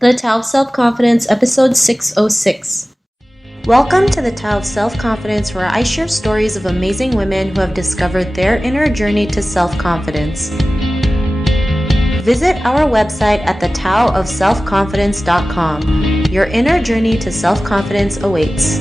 The Tao of Self-Confidence, episode 606. Welcome to the Tao of Self-Confidence, where I share stories of amazing women who have discovered their inner journey to self-confidence. Visit our website at thetaoofselfconfidence.com. Your inner journey to self-confidence awaits.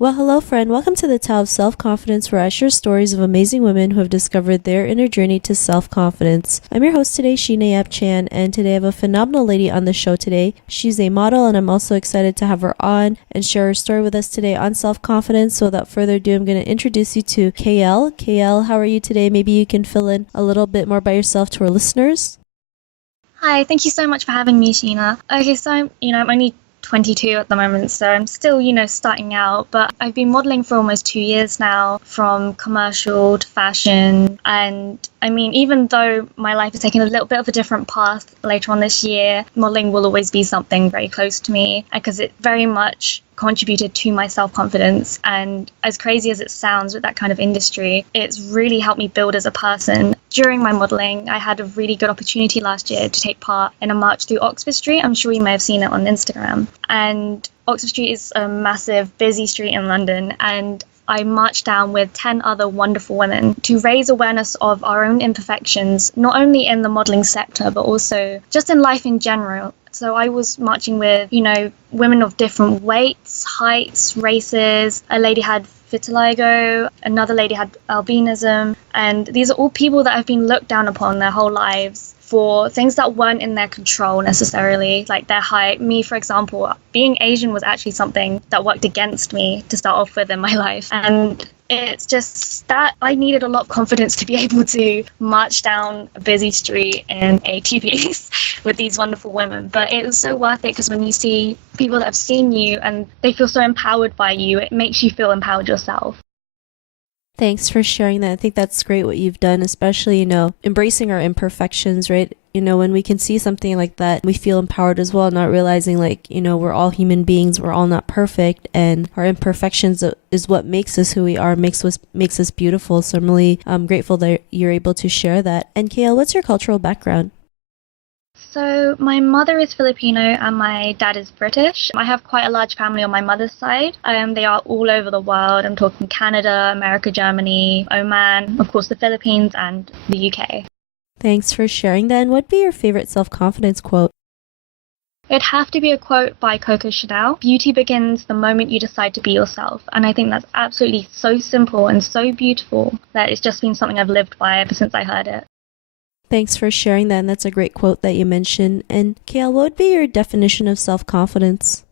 Well, hello, friend. Welcome to the Tao of Self-Confidence, where I share stories of amazing women who have discovered their inner journey to self-confidence. I'm your host today, Sheena Yap Chan, and today I have a phenomenal lady on the show today. She's a model, and I'm also excited to have her on and share her story with us today on self-confidence. So without further ado, I'm going to introduce you to Kayelle. Kayelle, how are you today? Maybe you can fill in a little bit more by yourself to our listeners. Hi, thank you so much for having me, Sheena. Okay, so I'm only 22 at the moment, so I'm still, starting out, but I've been modeling for almost 2 years now, from commercial to fashion. And I mean, even though my life is taking a little bit of a different path later on this year, modeling will always be something very close to me because it very much contributed to my self-confidence. And as crazy as it sounds with that kind of industry, it's really helped me build as a person. During my modeling, I had a really good opportunity last year to take part in a march through Oxford Street. I'm sure you may have seen it on Instagram. And Oxford Street is a massive, busy street in London. And I marched down with 10 other wonderful women to raise awareness of our own imperfections, not only in the modeling sector, but also just in life in general. So I was marching with, women of different weights, heights, races. A lady had vitiligo, another lady had albinism. And these are all people that have been looked down upon their whole lives for things that weren't in their control necessarily, like their height. Me, for example, being Asian was actually something that worked against me to start off with in my life. And it's just that I needed a lot of confidence to be able to march down a busy street in a two-piece with these wonderful women. But it was so worth it because when you see people that have seen you and they feel so empowered by you, it makes you feel empowered yourself. Thanks for sharing that. I think that's great what you've done, especially, embracing our imperfections, right? When we can see something like that, we feel empowered as well, not realizing we're all human beings, we're all not perfect, and our imperfections is what makes us who we are, makes us beautiful. So I'm really grateful that you're able to share that. And Kayelle, what's your cultural background? So my mother is Filipino and my dad is British. I have quite a large family on my mother's side. They are all over the world. I'm talking Canada, America, Germany, Oman, of course the Philippines and the UK. Thanks for sharing that. And what'd be your favorite self-confidence quote? It'd have to be a quote by Coco Chanel. Beauty begins the moment you decide to be yourself. And I think that's absolutely so simple and so beautiful that it's just been something I've lived by ever since I heard it. Thanks for sharing that, and that's a great quote that you mentioned. And Kayelle, what would be your definition of self-confidence?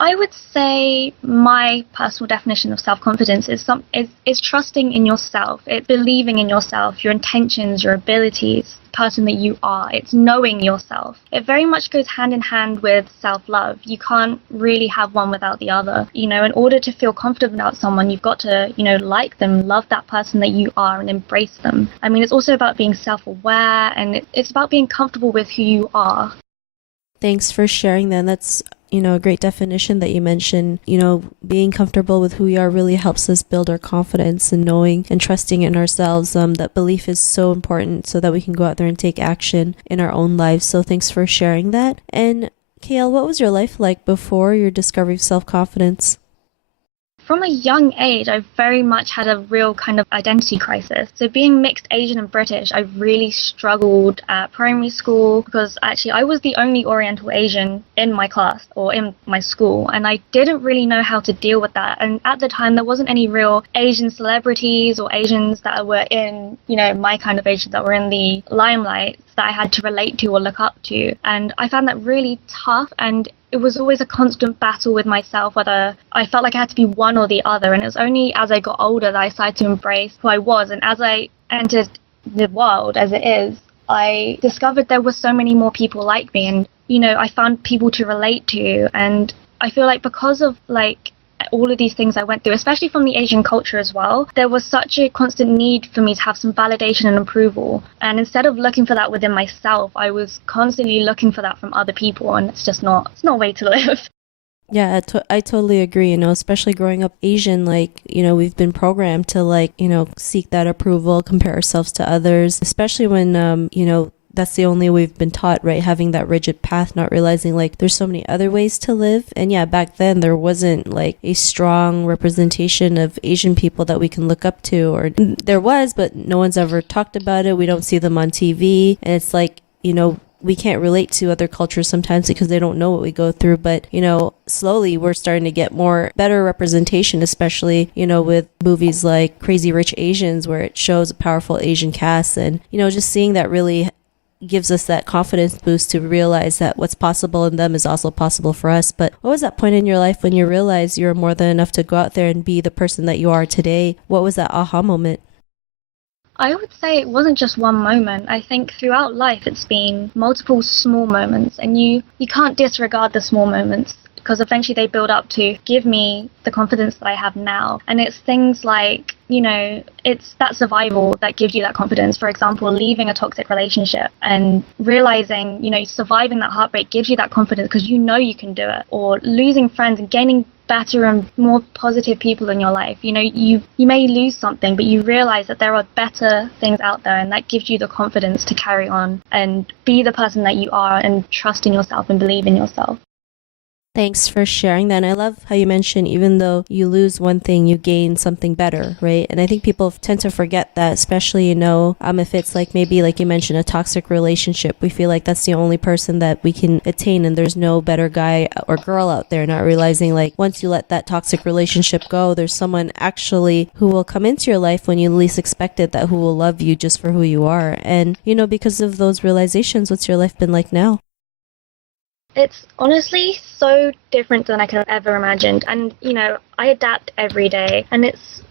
I would say my personal definition of self-confidence is trusting in yourself. It's believing in yourself, your intentions, your abilities, the person that you are. It's knowing yourself. It very much goes hand in hand with self-love. You can't really have one without the other. In order to feel confident about someone, you've got to, like them, love that person that you are and embrace them. I mean, it's also about being self-aware and it's about being comfortable with who you are. Thanks for sharing that. That's a great definition that you mentioned. Being comfortable with who we are really helps us build our confidence and knowing and trusting in ourselves. That belief is so important so that we can go out there and take action in our own lives. So thanks for sharing that. And Kayelle, what was your life like before your discovery of self-confidence? From a young age, I very much had a real kind of identity crisis. So being mixed Asian and British, I really struggled at primary school because actually I was the only Oriental Asian in my class or in my school, and I didn't really know how to deal with that. And at the time, there wasn't any real Asian celebrities or Asians that were in, my kind of Asians that were in the limelight that I had to relate to or look up to. And I found that really tough, and it was always a constant battle with myself, whether I felt like I had to be one or the other. And it was only as I got older that I started to embrace who I was. And as I entered the world as it is, I discovered there were so many more people like me. And, I found people to relate to. And I feel like because of all of these things I went through, especially from the Asian culture as well, there was such a constant need for me to have some validation and approval. And instead of looking for that within myself, I was constantly looking for that from other people, and it's not a way to live. Yeah, I totally agree, especially growing up Asian, we've been programmed to seek that approval, compare ourselves to others, especially when, that's the only way we've been taught, right? Having that rigid path, not realizing like there's so many other ways to live. And yeah, back then there wasn't like a strong representation of Asian people that we can look up to, or there was, but no one's ever talked about it. We don't see them on TV. And it's like, we can't relate to other cultures sometimes because they don't know what we go through. But, slowly we're starting to get better representation, especially, with movies like Crazy Rich Asians, where it shows a powerful Asian cast. And, just seeing that really gives us that confidence boost to realize that what's possible in them is also possible for us. But what was that point in your life when you realized you're more than enough to go out there and be the person that you are today? What was that aha moment? I would say it wasn't just one moment. I think throughout life it's been multiple small moments, and you can't disregard the small moments because eventually they build up to give me the confidence that I have now. And it's things like, it's that survival that gives you that confidence. For example, leaving a toxic relationship and realizing, surviving that heartbreak gives you that confidence because you can do it. Or losing friends and gaining better and more positive people in your life. You may lose something, but you realize that there are better things out there, and that gives you the confidence to carry on and be the person that you are and trust in yourself and believe in yourself. Thanks for sharing that. And I love how you mentioned even though you lose one thing, you gain something better, right? And I think people tend to forget that, especially, if it's like maybe like you mentioned, a toxic relationship. We feel like that's the only person that we can attain and there's no better guy or girl out there, not realizing like once you let that toxic relationship go, there's someone actually who will come into your life when you least expect it, that who will love you just for who you are. And, because of those realizations, what's your life been like now? It's honestly so different than I could have ever imagined. And, I adapt every day. And it's,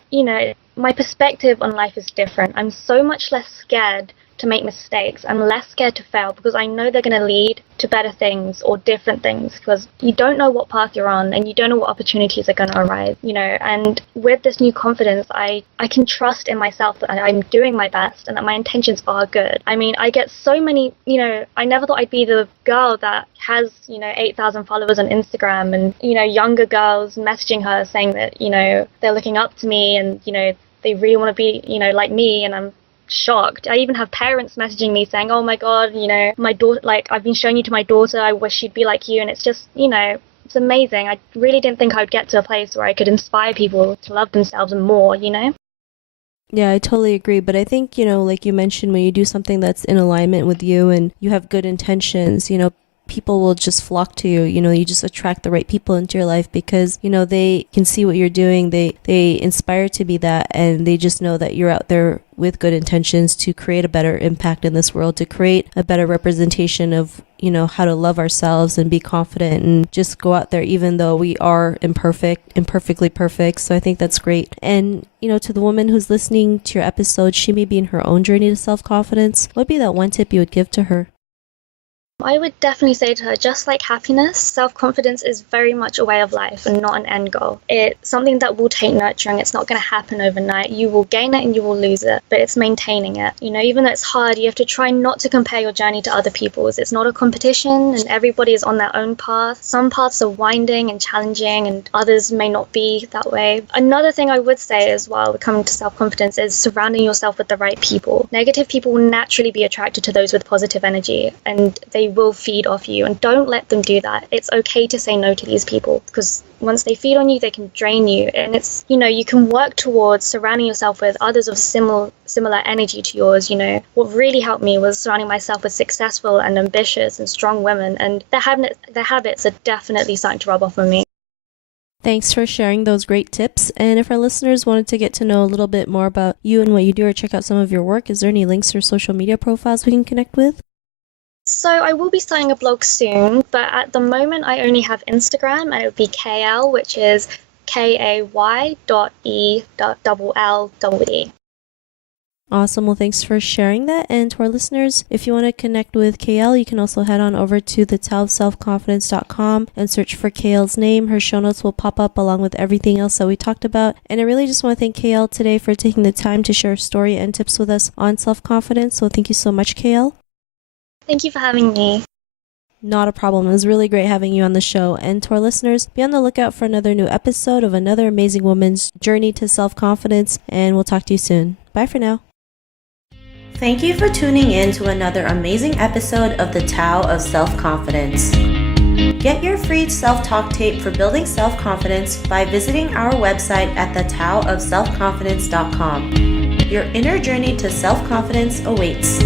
my perspective on life is different. I'm so much less scared to make mistakes. I'm less scared to fail because I know they're going to lead to better things or different things, because you don't know what path you're on and you don't know what opportunities are going to arise, and with this new confidence, I can trust in myself that I'm doing my best and that my intentions are good. I mean, I get so many, I never thought I'd be the girl that has, 8,000 followers on Instagram and, younger girls messaging her saying that, they're looking up to me and, they really want to be, like me, and I'm shocked. I even have parents messaging me saying, oh my god, my daughter, like, I've been showing you to my daughter, I wish she'd be like you. And it's just, it's amazing. I really didn't think I would get to a place where I could inspire people to love themselves more. Yeah, I totally agree. But I think, like you mentioned, when you do something that's in alignment with you and you have good intentions, people will just flock to you. You just attract the right people into your life because, they can see what you're doing. They inspire to be that, and they just know that you're out there with good intentions to create a better impact in this world, to create a better representation of, how to love ourselves and be confident and just go out there even though we are imperfectly perfect. So I think that's great. And, to the woman who's listening to your episode, she may be in her own journey to self-confidence. What would be that one tip you would give to her? I would definitely say to her, just like happiness, self-confidence is very much a way of life and not an end goal. It's something that will take nurturing. It's not going to happen overnight. You will gain it and you will lose it, but it's maintaining it. Even though it's hard, you have to try not to compare your journey to other people's. It's not a competition and everybody is on their own path. Some paths are winding and challenging and others may not be that way. Another thing I would say as well, coming to self-confidence, is surrounding yourself with the right people. Negative people will naturally be attracted to those with positive energy, and they will feed off you, and don't let them do that. It's okay to say no to these people because once they feed on you, they can drain you. And it's, you can work towards surrounding yourself with others of similar energy to yours. What really helped me was surrounding myself with successful and ambitious and strong women, and their habits are definitely starting to rub off on me. Thanks for sharing those great tips. And if our listeners wanted to get to know a little bit more about you and what you do, or check out some of your work, is there any links or social media profiles we can connect with? So I will be starting a blog soon, but at the moment I only have Instagram, and it would be Kayelle, which is KAY.E.LLE. Awesome. Well, thanks for sharing that. And to our listeners, if you want to connect with Kayelle, you can also head on over to thetowofselfconfidence.com and search for Kayelle's name. Her show notes will pop up along with everything else that we talked about. And I really just want to thank Kayelle today for taking the time to share her story and tips with us on self-confidence. So thank you so much, Kayelle. Thank you for having me. Not a problem. It was really great having you on the show. And to our listeners, be on the lookout for another new episode of another amazing woman's journey to self-confidence. And we'll talk to you soon. Bye for now. Thank you for tuning in to another amazing episode of the Tao of Self-Confidence. Get your free self-talk tape for building self-confidence by visiting our website at thetaoofselfconfidence.com. Your inner journey to self-confidence awaits.